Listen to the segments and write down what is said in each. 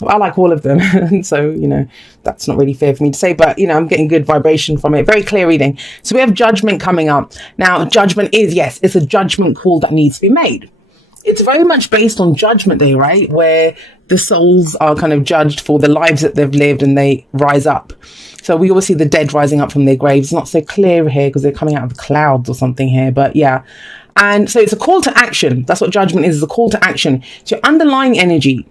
Well, I like all of them. So, that's not really fair for me to say, but, I'm getting good vibration from it. Very clear reading. So we have judgment coming up. Now, judgment is, yes, it's a judgment call that needs to be made. It's very much based on Judgment Day, right? Where the souls are kind of judged for the lives that they've lived and they rise up. So we always see the dead rising up from their graves. Not so clear here because they're coming out of the clouds or something here, but yeah. And so it's a call to action. That's what judgment is a call to action. So underlying energy.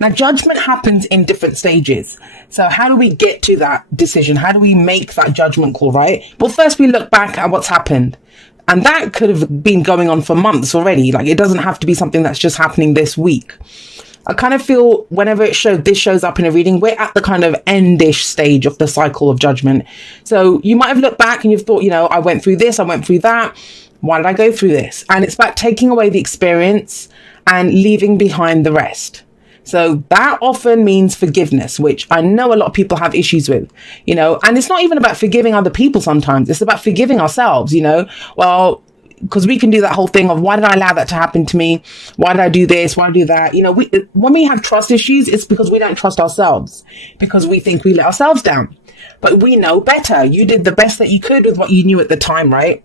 Now, judgment happens in different stages. So how do we get to that decision? How do we make that judgment call, right? Well, first we look back at what's happened. And that could have been going on for months already. Like, it doesn't have to be something that's just happening this week. I kind of feel whenever this shows up in a reading, we're at the kind of endish stage of the cycle of judgment. So you might have looked back and you've thought, I went through this, I went through that. Why did I go through this? And it's about taking away the experience and leaving behind the rest. So that often means forgiveness, which I know a lot of people have issues with, and it's not even about forgiving other people sometimes. It's about forgiving ourselves, well, because we can do that whole thing of why did I allow that to happen to me? Why did I do this? Why do that? When we have trust issues, it's because we don't trust ourselves, because we think we let ourselves down. But we know better. You did the best that you could with what you knew at the time, right?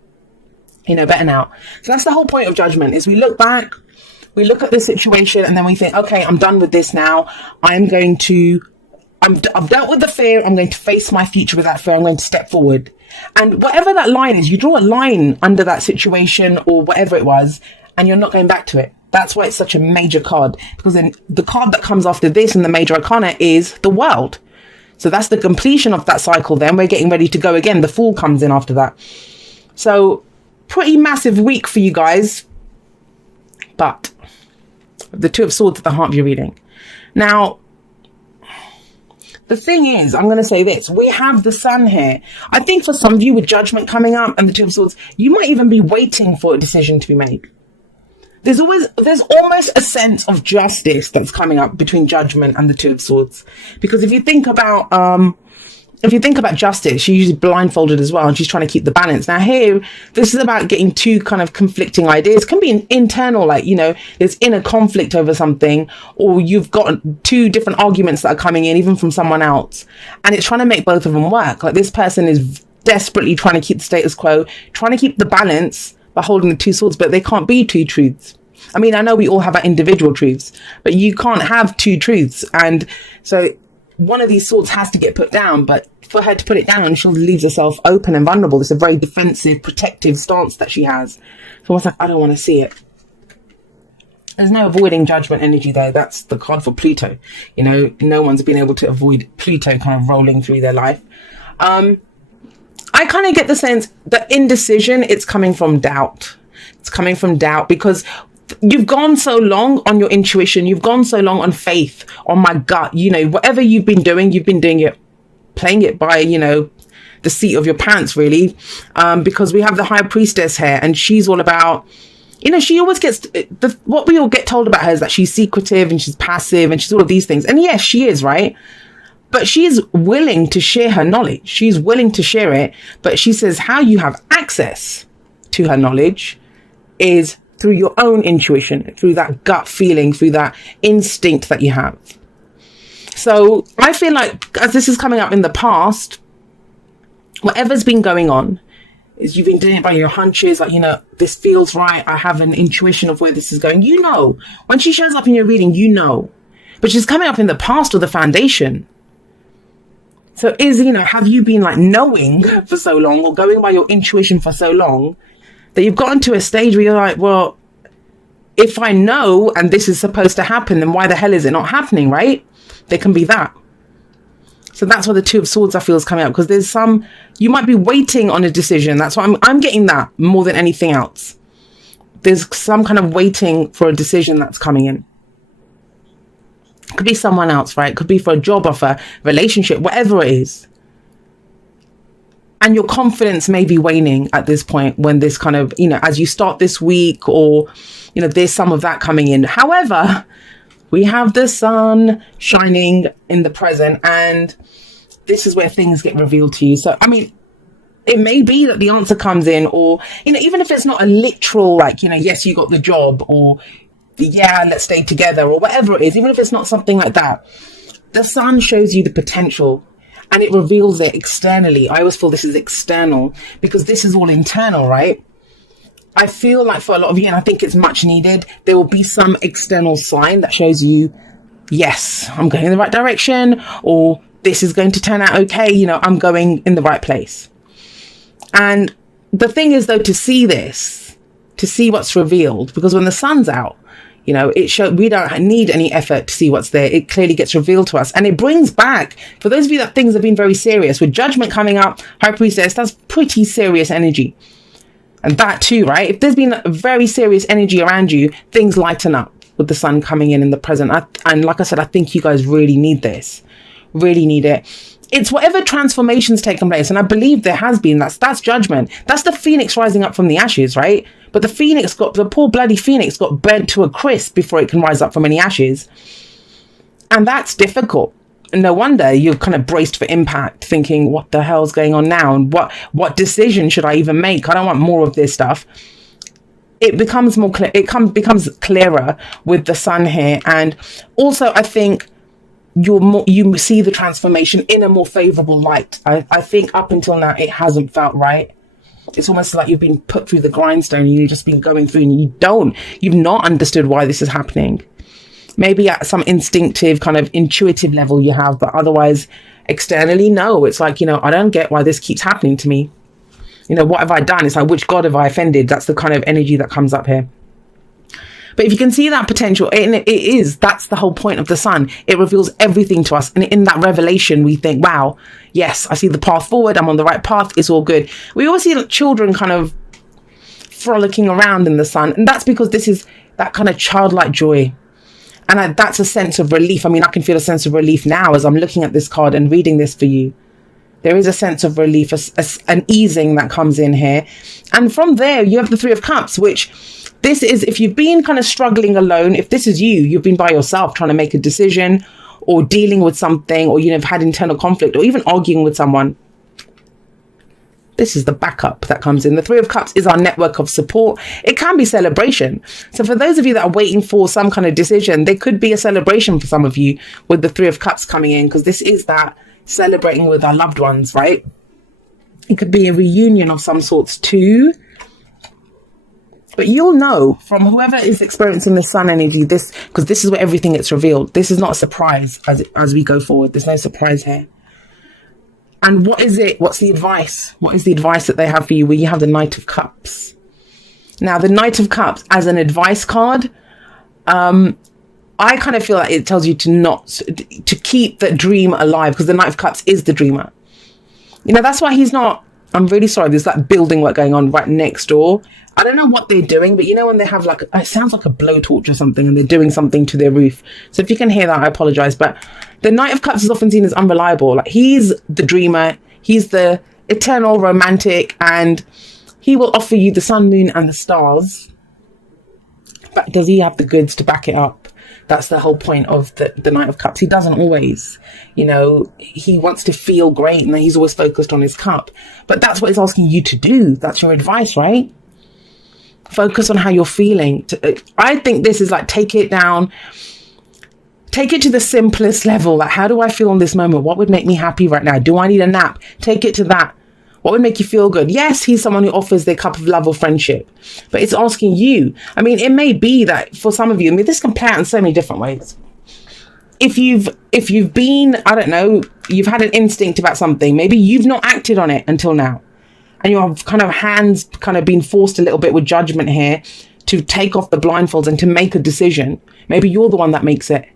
You know better now. So that's the whole point of judgment, is we look back, we look at the situation, and then we think, okay, I'm done with this now. I've dealt with the fear. I'm going to face my future with that fear. I'm going to step forward. And whatever that line is, you draw a line under that situation or whatever it was, and you're not going back to it. That's why it's such a major card, because then the card that comes after this in the major arcana is the World. So that's the completion of that cycle. Then we're getting ready to go again. The Fool comes in after that. So pretty massive week for you guys. But the Two of Swords at the heart of your reading. Now, the thing is, I'm going to say this. We have the Sun here. I think for some of you with Judgment coming up and the Two of Swords, you might even be waiting for a decision to be made. There's almost a sense of justice that's coming up between Judgment and the Two of Swords. Because if you think about justice, she's usually blindfolded as well, and she's trying to keep the balance. Now here, this is about getting two kind of conflicting ideas. It can be an internal, there's inner conflict over something, or you've got two different arguments that are coming in, even from someone else, and it's trying to make both of them work. Like, this person is desperately trying to keep the status quo, trying to keep the balance by holding the two swords, but they can't be two truths. I mean, I know we all have our individual truths, but you can't have two truths. And so one of these swords has to get put down, but for her to put it down, she leaves herself open and vulnerable. It's a very defensive, protective stance that she has. So it's like, I don't want to see it. There's no avoiding Judgment energy there. That's the card for Pluto. No one's been able to avoid Pluto kind of rolling through their life. I kind of get the sense that indecision, it's coming from doubt. It's coming from doubt because you've gone so long on your intuition. You've gone so long on faith, on my gut. Whatever you've been doing it, playing it by, the seat of your pants, really. Because we have the High Priestess here, and she's all about, she always gets, what we all get told about her is that she's secretive and she's passive and she's all of these things. And yes, she is, right? But she is willing to share her knowledge. She's willing to share it. But she says how you have access to her knowledge is through your own intuition, through that gut feeling, through that instinct that you have. So I feel like, as this is coming up in the past, whatever's been going on is you've been doing it by your hunches. Like, this feels right. I have an intuition of where this is going. When she shows up in your reading, but she's coming up in the past or the foundation. So have you been knowing for so long or going by your intuition for so long that you've gotten to a stage where you're like, well, if I know and this is supposed to happen, then why the hell is it not happening, right? There can be that. So that's why the Two of Swords, I feel, is coming up, because you might be waiting on a decision. That's why I'm getting that more than anything else. There's some kind of waiting for a decision that's coming in. Could be someone else, right? Could be for a job offer, relationship, whatever it is. And your confidence may be waning at this point when this kind of, as you start this week, or, there's some of that coming in. However, we have the Sun shining in the present, and this is where things get revealed to you. So, I mean, it may be that the answer comes in, or, even if it's not a literal, yes, you got the job, or yeah, let's stay together or whatever it is, even if it's not something like that. The sun shows you the potential and it reveals it externally. I always feel this is external because this is all internal, right? I feel like for a lot of you, and I think it's much needed, there will be some external sign that shows you, yes, I'm going in the right direction, or this is going to turn out okay. You know, I'm going in the right place. And the thing is, though, to see this, to see what's revealed, because when the sun's out, you know, we don't need any effort to see what's there. It clearly gets revealed to us. And it brings back, for those of you that things have been very serious, with judgment coming up, high priestess, that's pretty serious energy. And that too, right? If there's been a very serious energy around you, things lighten up with the sun coming in the present. And like I said, I think you guys really need this. Really need it. It's whatever transformation's taken place. And I believe there has been. That's judgment. That's the phoenix rising up from the ashes, right? But the poor bloody phoenix got burnt to a crisp before it can rise up from any ashes. And that's difficult. And no wonder you're kind of braced for impact, thinking, what the hell's going on now? And what decision should I even make? I don't want more of this stuff. It becomes more clear. Becomes clearer with the sun here. And also, I think you see the transformation in a more favorable light. I think up until now, it hasn't felt right. It's almost like you've been put through the grindstone and you've just been going through and you've not understood why this is happening. Maybe at some instinctive kind of intuitive level you have, but otherwise externally, no. It's like, you know, I don't get why this keeps happening to me. You know, what have I done? It's like, which God have I offended? That's the kind of energy that comes up here. But if you can see that potential, that's the whole point of the sun. It reveals everything to us. And in that revelation, we think, wow, yes, I see the path forward. I'm on the right path. It's all good. We always see children kind of frolicking around in the sun. And that's because this is that kind of childlike joy. And that's a sense of relief. I mean, I can feel a sense of relief now as I'm looking at this card and reading this for you. There is a sense of relief, an easing that comes in here. And from there, you have the Three of Cups, which this is, if you've been kind of struggling alone, if this is you've been by yourself trying to make a decision or dealing with something, or you've had internal conflict or even arguing with someone, this is the backup that comes in. The Three of Cups is our network of support. It can be celebration. So for those of you that are waiting for some kind of decision, there could be a celebration for some of you with the Three of Cups coming in, because this is that celebrating with our loved ones, right? It could be a reunion of some sorts too. But you'll know from whoever is experiencing the sun energy, because this is where everything gets revealed. This is not a surprise as we go forward. There's no surprise here. And what is it? What's the advice? What is the advice that they have for you? Where you have the Knight of Cups. Now, the Knight of Cups as an advice card, I kind of feel like it tells you to keep the dream alive, because the Knight of Cups is the dreamer. You know, that's why he's not, I'm really sorry, there's like building work going on right next door. I don't know what they're doing, but you know, when they have like, it sounds like a blowtorch or something, and they're doing something to their roof. So if you can hear that, I apologize. But the Knight of Cups is often seen as unreliable. Like, he's the dreamer, he's the eternal romantic, and he will offer you the sun, moon, and the stars. But does he have the goods to back it up? That's the whole point of the Knight of Cups. He doesn't always, you know, he wants to feel great, and he's always focused on his cup. But that's what he's asking you to do. That's your advice, right? Focus on how you're feeling. I think this is like, take it down. Take it to the simplest level. Like, how do I feel in this moment? What would make me happy right now? Do I need a nap? Take it to that. What would make you feel good? Yes, he's someone who offers their cup of love or friendship, but it's asking you. I mean, it may be that for some of you, I mean, this can play out in so many different ways. If you've been, I don't know, you've had an instinct about something, maybe you've not acted on it until now, and your kind of hands kind of been forced a little bit with judgment here to take off the blindfolds and to make a decision. Maybe you're the one that makes it.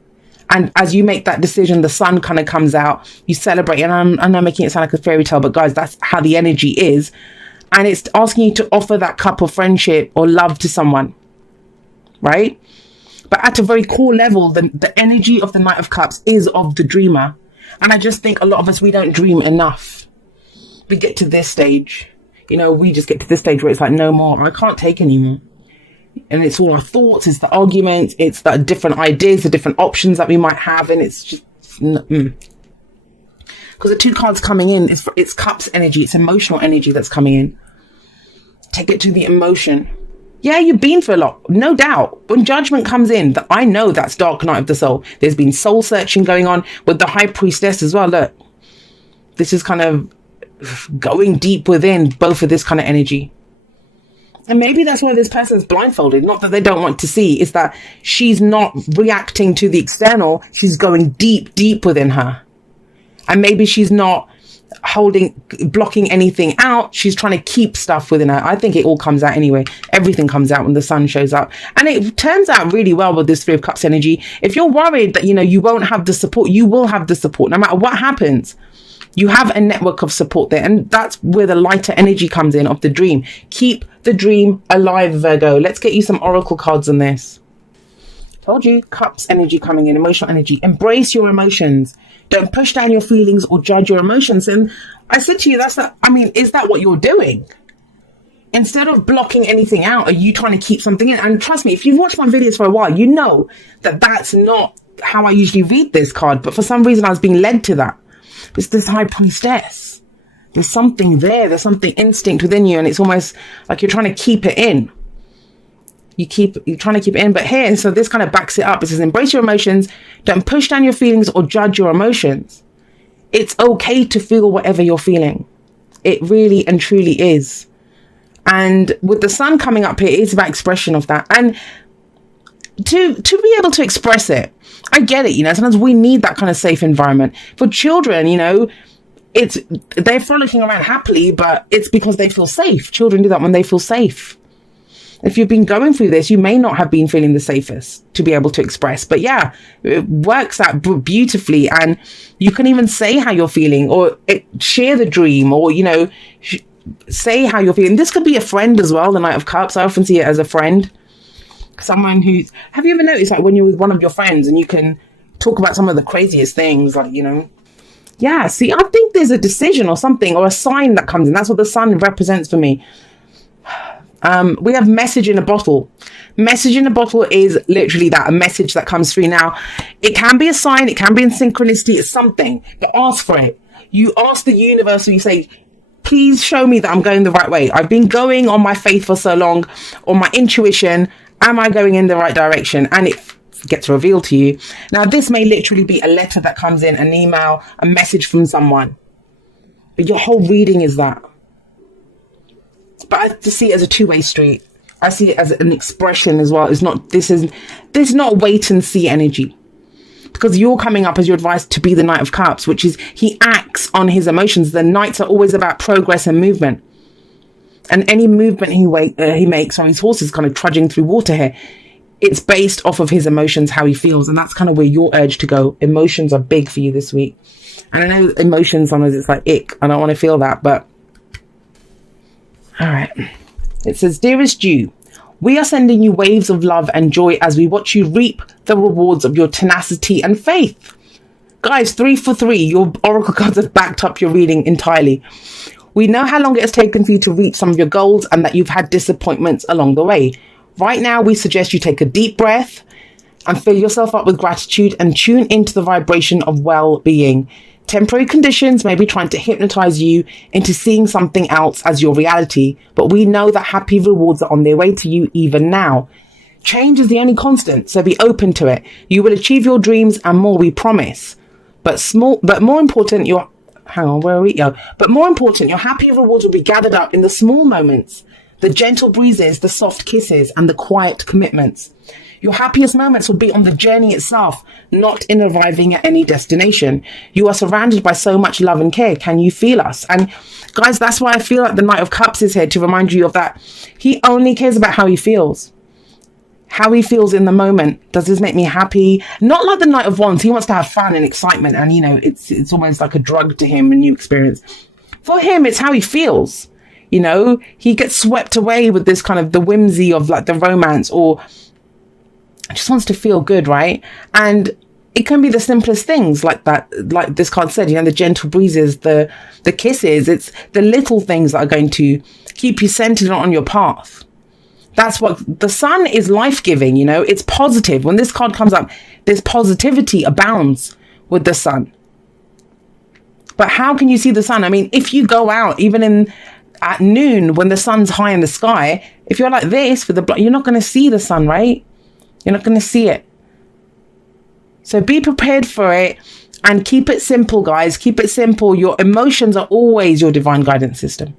And as you make that decision, the sun kind of comes out, you celebrate. And I'm not making it sound like a fairy tale, but guys, that's how the energy is. And it's asking you to offer that cup of friendship or love to someone, right? But at a very core level, the energy of the Knight of Cups is of the dreamer. And I just think a lot of us, we don't dream enough. We get to this stage, you know, we just get to this stage where it's like, no more, I can't take anymore. And it's all our thoughts, it's the arguments, it's the different ideas, the different options that we might have. And it's just, because the two cards coming in, it's cups energy, it's emotional energy that's coming in. Take it to the emotion. Yeah, you've been through a lot, no doubt. When judgment comes in, I know that's dark night of the soul. There's been soul searching going on with the high priestess as well. Look, this is kind of going deep within both of this kind of energy. And maybe that's why this person's blindfolded. Not that they don't want to see, is that she's not reacting to the external. She's going deep, deep within her. And maybe she's not blocking anything out. She's trying to keep stuff within her. I think it all comes out anyway. Everything comes out when the sun shows up. And it turns out really well with this Three of Cups energy. If you're worried that, you won't have the support, you will have the support no matter what happens. You have a network of support there. And that's where the lighter energy comes in of the dream. Keep the dream alive, Virgo. Let's get you some oracle cards on this. Told you, Cups energy coming in, emotional energy. Embrace your emotions. Don't push down your feelings or judge your emotions. And I said to you, is that what you're doing? Instead of blocking anything out, are you trying to keep something in? And trust me, if you've watched my videos for a while, you know that that's not how I usually read this card. But for some reason, I was being led to that. It's this high priestess. There's something there. There's something instinct within you. And it's almost like you're trying to keep it in. You're trying to keep it in. But here, so this kind of backs it up. It says, embrace your emotions. Don't push down your feelings or judge your emotions. It's okay to feel whatever you're feeling. It really and truly is. And with the sun coming up here, it's about expression of that. And to be able to express it, I get it, sometimes we need that kind of safe environment. For children, they're frolicking around happily, but it's because they feel safe. Children do that when they feel safe. If you've been going through this, you may not have been feeling the safest to be able to express. But yeah, it works out beautifully. And you can even say how you're feeling or share the dream or, say how you're feeling. This could be a friend as well, the Knight of Cups. I often see it as a friend. Someone have you ever noticed, like, when you're with one of your friends and you can talk about some of the craziest things, like, yeah, see, I think there's a decision or something or a sign that comes in. That's what the sun represents for me. We have message in a bottle. Message in a bottle is literally that, a message that comes through. Now, it can be a sign, it can be in synchronicity, it's something, but ask for it. You ask the universe, and you say, please show me that I'm going the right way. I've been going on my faith for so long, or my intuition. Am I going in the right direction? And it gets revealed to you. Now, this may literally be a letter that comes in, an email, a message from someone. But your whole reading is that. But I just see it as a two-way street. I see it as an expression as well. This is not wait and see energy. Because you're coming up as your advice to be the Knight of Cups, which is he acts on his emotions. The Knights are always about progress and movement. And any movement he makes, or his horse is kind of trudging through water here, it's based off of his emotions, how he feels. And that's kind of where you're urged to go. Emotions are big for you this week. And I know emotions, sometimes it's like, ick, I don't want to feel that. But, all right. It says, dearest you, we are sending you waves of love and joy as we watch you reap the rewards of your tenacity and faith. Guys, 3 for 3. Your oracle cards have backed up your reading entirely. We know how long it has taken for you to reach some of your goals and that you've had disappointments along the way. Right now, we suggest you take a deep breath and fill yourself up with gratitude and tune into the vibration of well-being. Temporary conditions may be trying to hypnotize you into seeing something else as your reality, but we know that happy rewards are on their way to you even now. Change is the only constant, so be open to it. You will achieve your dreams and more, we promise. But more important, your happy rewards will be gathered up in the small moments, the gentle breezes, the soft kisses, and the quiet commitments. Your happiest moments will be on the journey itself, not in arriving at any destination. You are surrounded by so much love and care. Can you feel us? And guys, that's why I feel like the Knight of Cups is here to remind you of that. He only cares about how he feels. How he feels in the moment. Does this make me happy? Not like the Knight of Wands. He wants to have fun and excitement. And, it's almost like a drug to him, a new experience. For him, it's how he feels. He gets swept away with this kind of the whimsy of like the romance, or just wants to feel good, right? And it can be the simplest things like that, like this card said, the gentle breezes, the kisses. It's the little things that are going to keep you centered on your path. That's what the sun is, life-giving, it's positive. When this card comes up, this positivity abounds with the sun. But how can you see the sun? I mean, if you go out, even in at noon when the sun's high in the sky, if you're like this with the you're not going to see the sun, right? You're not going to see it. So be prepared for it and keep it simple, guys. Keep it simple. Your emotions are always your divine guidance system.